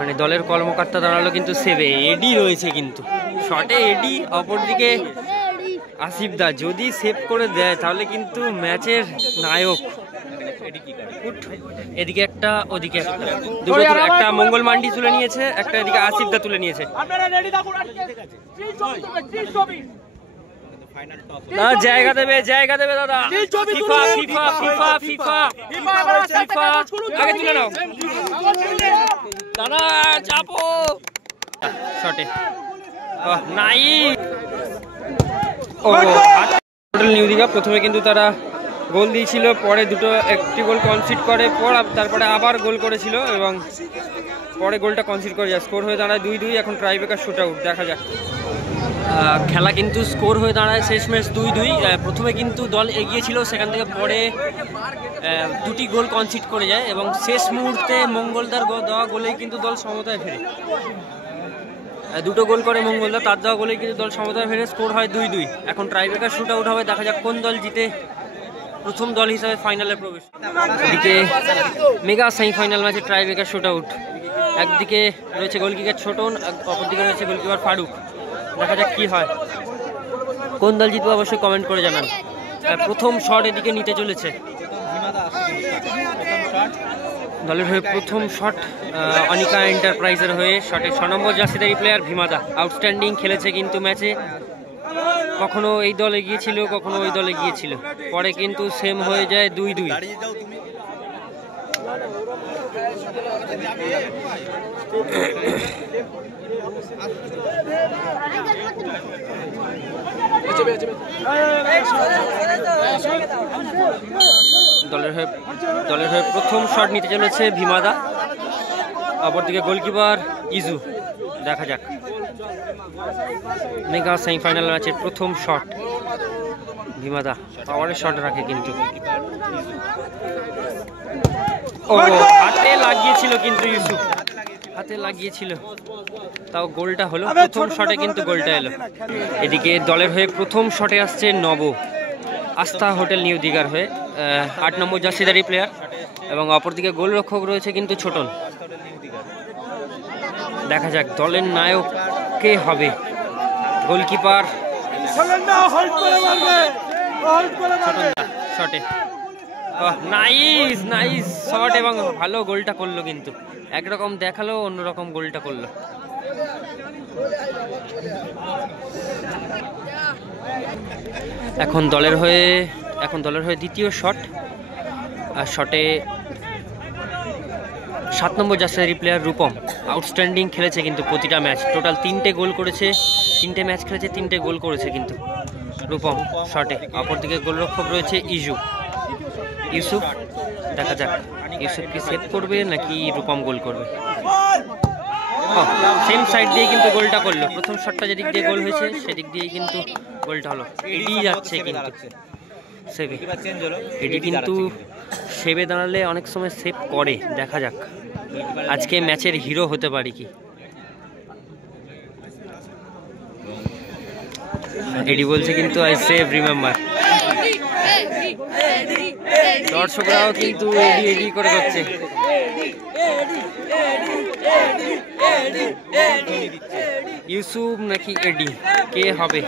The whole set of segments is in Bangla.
মানে দলের কর্মকর্তা দাঁড়ালো কিন্তু সেভে। এডি রয়েছে কিন্তু শটে এডি, অপরদিকে আসিফ দা যদি সেভ করে দেয় তাহলে কিন্তু ম্যাচের নায়ক। এদিকে একটা ওদিকে একটা, দুটো একটা মঙ্গল মান্ডি তুলে নিয়েছে, একটা এদিকে আসিফ দা তুলে নিয়েছে। না জায়গা দেবে, জায়গা দেবে দাদা। FIFA FIFA FIFA FIFA FIFA আগে তুলে নাও দাদা, চাপো শটে নাই। ও নিউ দীঘা প্রথমে কিন্তু তারা গোল দিয়েছিল, পরে একটি গোল কনসিড করে, তারপরে আবার গোল করেছিল এবং পরে গোলটা কনসিড করে যায়। স্কোর হয়ে দাঁড়ায় 2-2। এখন ট্রাইব্রেকার শুট আউট, দেখা যাক। খেলা কিন্তু স্কোর হয়ে দাঁড়ায় শেষমেশ 2-2। প্রথমে কিন্তু দল এগিয়ে ছিল, সেখান থেকে পরে দুটি গোল কনসিড করে যায় এবং শেষ মুহূর্তে মঙ্গলদার দেওয়া গোলেই কিন্তু দল সমতায় ফেরে। দুটো গোল করে মঙ্গলদা, তার দেওয়া গোলেই কিন্তু দল সমতায় ফেরে। স্কোর হয় 2-2। এখন ট্রাইব্রেকার শুট আউট হবে, দেখা যাক কোন দল জিতে প্রথম দল হিসাবে ফাইনালে প্রবেশ। এদিকে মেগা সেমিফাইনাল ম্যাচে ট্রাইব্রেকার শুট আউট। একদিকে রয়েছে গোলকিপার ছোটন, অপরদিকে রয়েছে গোলকিপার ফারুক। দেখা যাক কি হয়, কোন দল জিতবে অবশ্যই কমেন্ট করে জানান। প্রথম শট এদিকে নিতে চলেছে দলের হয়ে। প্রথম শট অনিকা এন্টারপ্রাইজের হয়ে, শটে 6 নম্বর জার্সিধারী প্লেয়ার ভীমাদা আউটস্ট্যান্ডিং খেলেছে কিন্তু ম্যাচে। কখনো এই দল এগিয়েছিল, কখনো ওই দল এগিয়েছিল, পরে কিন্তু সেম হয়ে যায় 2-2। দলের হয়ে প্রথম শট নিতে চলেছে ভীমাদা, অপরদিকে গোলকিপার ইজু। দেখা যাক মেগা সেমিফাইনাল ম্যাচের প্রথম শট। ভীমাদা পাওয়ারের শট রাখে কিন্তু, ও হাতে লাগিয়েছিল কিন্তু ইউসুফ, হাতে লাগিয়েছিল, তাও গোলটা হলো। প্রথম শটে কিন্তু গোলটা এলো। এদিকে দলের হয়ে প্রথম শটে আসছে নব, আস্থা হোটেল নিউ দীঘার হয়ে 8 নম্বর জার্সিধারী প্লেয়ার, এবং অপরদিকে গোলরক্ষক রয়েছে কিন্তু ছোটন। দেখা যাক দলের নায়ক কে হবে। গোলকিপার শটে নাইস নাইস শট এবং ভালো গোলটা করলো কিন্তু, একরকম দেখালো অন্যরকম গোলটা করলো। এখন দলের হয়ে দ্বিতীয় শট। আর শটে 7 নম্বর জার্সিধারী প্লেয়ার রূপম আউটস্ট্যান্ডিং খেলেছে কিন্তু প্রতিটা ম্যাচ। টোটাল 3টে গোল করেছে, 3টে ম্যাচ খেলেছে, 3টে গোল করেছে কিন্তু রূপম শটে। অপরদিকে গোলরক্ষক রয়েছে ইউসুফ। দেখা যাক ইউসুফ কি সেভ করবে নাকি রূপম গোল করবে। সেম সাইড দিয়ে কিন্তু গোলটা করলো। প্রথম শটটা যেদিক দিয়ে গোল হয়েছে সেদিক দিয়েই কিন্তু গোলটা হলো। এডি যাচ্ছে কিন্তু সেভে, এডি কিন্তু সেভে দাঁড়ালে অনেক সময় সেভ করে। দেখা যাক আজকে ম্যাচের হিরো হতে পারি কি। এডি বলছে কিন্তু আই সেভ রিমেম্বার। দর্শকরাও কিন্তু এডি এডি করে করছে। ইউসুফ নাকি এডি, কে হবে,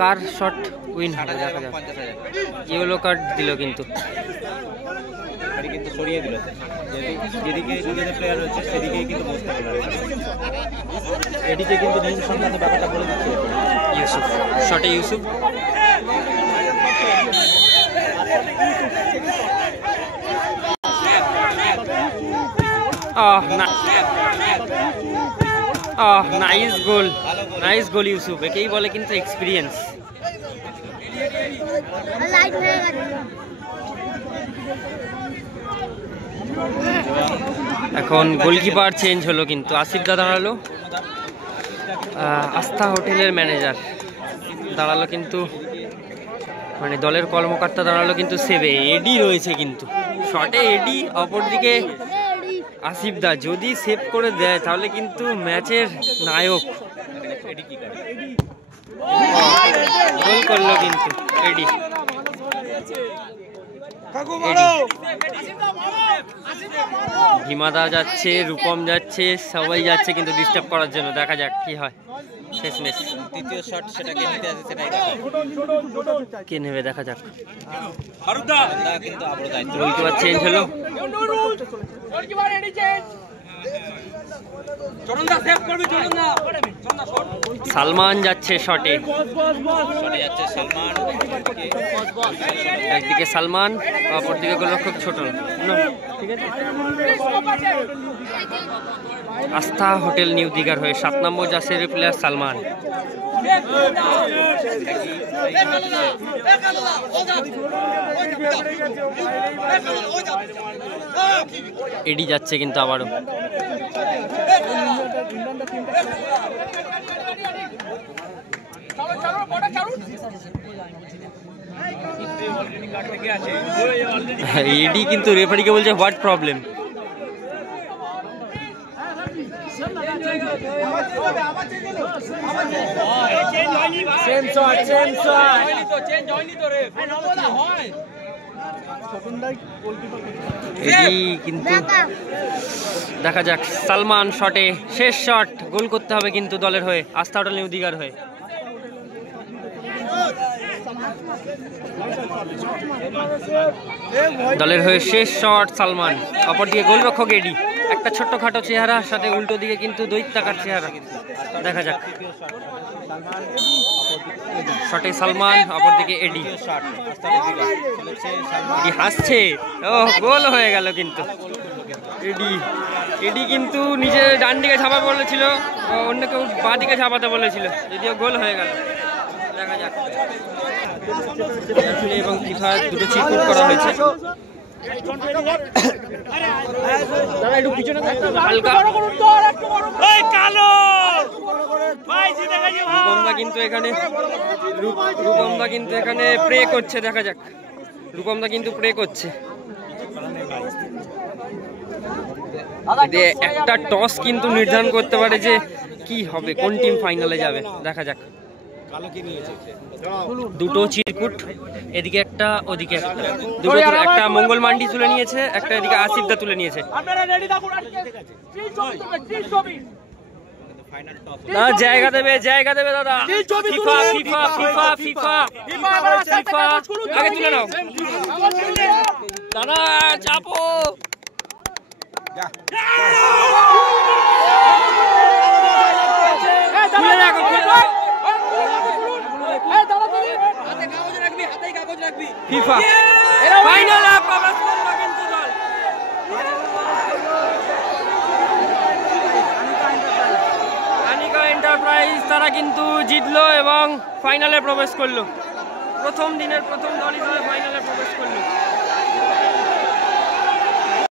কার শট উইন হবে দেখা যাক। ইয়েলো কার্ড দিল কিন্তু, সরিয়ে দিল, যেদিকে নিজেদের প্লেয়ার রয়েছে সেদিকেই কিন্তু বসতে হবে। এদিকে কিন্তু নিয়ম সংক্রান্ত ব্যাপারটা বলে দিচ্ছে ইউসুফ। শটে ইউসুফ, নাইস গোল, নাইস গোল ইউসুফ। একেই বলে কিন্তু এক্সপিরিয়েন্স। এখন গোলকিপার চেঞ্জ হলো কিন্তু, আসিফ দা দাঁড়ালো, আস্থা হোটেলের ম্যানেজার দাঁড়ালো কিন্তু, মানে দলের কর্মকর্তা দাঁড়ালো কিন্তু সেভে। এডি রয়েছে কিন্তু শটে এডি, অপরদিকে আসিফ দা যদি সেভ করে দেয় তাহলে কিন্তু ম্যাচের নায়ক। গোল করলো কিন্তু এডি। হিমাদা যাচ্ছে, রূপম যাচ্ছে, সবাই যাচ্ছে কিন্তু ডিস্টার্ব করার জন্য। দেখা যাক কি হয় শেষমেশ। দ্বিতীয় শট সেটাকে নিতে আছে, সেটাই কে নেবে দেখা যাক। কিন্তু আবারও দায়িত্ব। গোলকিপার চেঞ্জ হলো। সালমান যাচ্ছে শটে, যাচ্ছে সালমান, একদিকে সালমান, অপরদিকে গোলরক্ষক ছোট। ঠিক আছে। আস্থা হোটেল নিউ দিঘার হয়ে 7 নম্বর জার্সির প্লেয়ার সালমান। এডি যাচ্ছে কিন্তু আবারও। এডি কিন্তু রেফারিকে বলছে হোয়াট প্রবলেম। কিন্তু দেখা যাক সালমান শটে, শেষ শট, গোল করতে হবে কিন্তু দলের হয়ে, আস্থা হোটেল নিউ দিঘার হয়ে। দলের হয়ে শেষ শট সালমান, অপরদিকে গোলরক্ষক এডি। একটা ছোট্টখাটো চেহারা, সাথে উল্টো দিকে কিন্তু দৈত্যাকার চেহারা। দেখা যাক শটে সালমান, অপরদিকে এডি। এডি হাসছে, ও গোল হয়ে গেল কিন্তু। এডি কিন্তু নিজে ডান দিকে ঝাঁপা বলেছিল, অন্য কেউ বাঁ দিকে ঝাঁপাতে বলেছিল, যদিও গোল হয়ে গেল। দেখা যাক। এবং ফিফা দুটো চিরকুট করা হয়েছে। রূপমদা কিন্তু এখানে প্রে করছে। দেখা যাক, রূপমদা কিন্তু প্রে করছে। একটা টস কিন্তু নির্ধারণ করতে পারে যে কি হবে, কোন টিম ফাইনালে যাবে। দেখা যাক। দুটো চিরকুট, এদিকে একটা ওদিকে একটা, দুটো একটা মঙ্গল মান্ডি তুলে নিয়েছে, একটা এদিকে আসিফদা তুলে নিয়েছে। না, জায়গা দেবে দাদা। FIFA FIFA FIFA FIFA FIFA আগে তুলে নাও দাদা, চাপো। ফিফা ফাইনাল প্রবেশ করলো কিন্তু দল। আনিকা এন্টারপ্রাইজ তারা কিন্তু জিতলো এবং ফাইনালে প্রবেশ করলো। প্রথম দিনের প্রথম দল হিসেবে ফাইনাল।